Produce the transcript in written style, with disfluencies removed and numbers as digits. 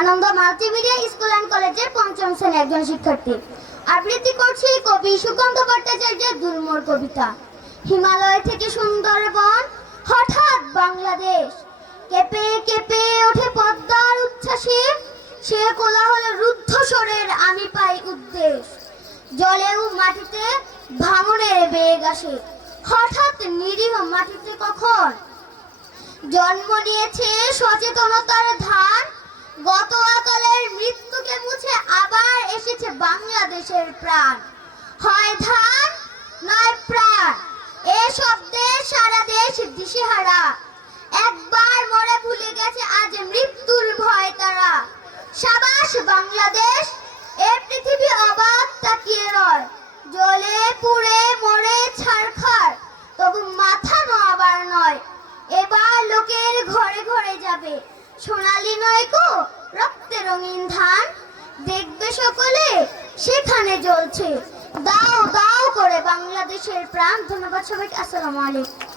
Ananda multimedia school and কলেজের পঞ্চম শ্রেণীর একজন শিক্ষার্থী। আবৃত্তি করছি কবি সুকান্ত ভট্টাচার্যের দুর্মর কবিতা। হিমালয় থেকে সুন্দরবন, হঠাৎ বাংলাদেশ, কেঁপে কেঁপে ওঠে পদ্মার উচ্ছ্বাসে, সে কোলাহলে রুদ্ধ স্বরের আমি পাই উদ্দেশ। জলেও মাটিতে ভাঙনের বেগ আসে, হঠাৎ নিরীহ মাটিতে কখন জন্ম নিয়েছে সচেতনতার ধান। গত অকালের মৃত্যুকে মুছে আবার এসেছে বাংলাদেশের প্রাণ। হয় ধান নয় প্রাণ, এ শব্দে সারা দেশ দিশেহারা। একবার মরে ভুলে গেছে আজ মৃত্যুর ভয় তারা। সাবাস বাংলাদেশ, এ পৃথিবী অবাক তাকিয়ে রয়। জ্বলে পুড়ে মরে ছারখার, তবু মাথা নোয়াবার নয়। এবার লোকের ঘরে ঘরে যাবে সোনালী নয়কো রক্তে রঙিন ধান। দেখবে সকলে সেখানে জ্বলছে দাও দাও করে বাংলাদেশের প্রাণ। ধন্যবাদ সবাইকে। আসসালামু আলাইকুম।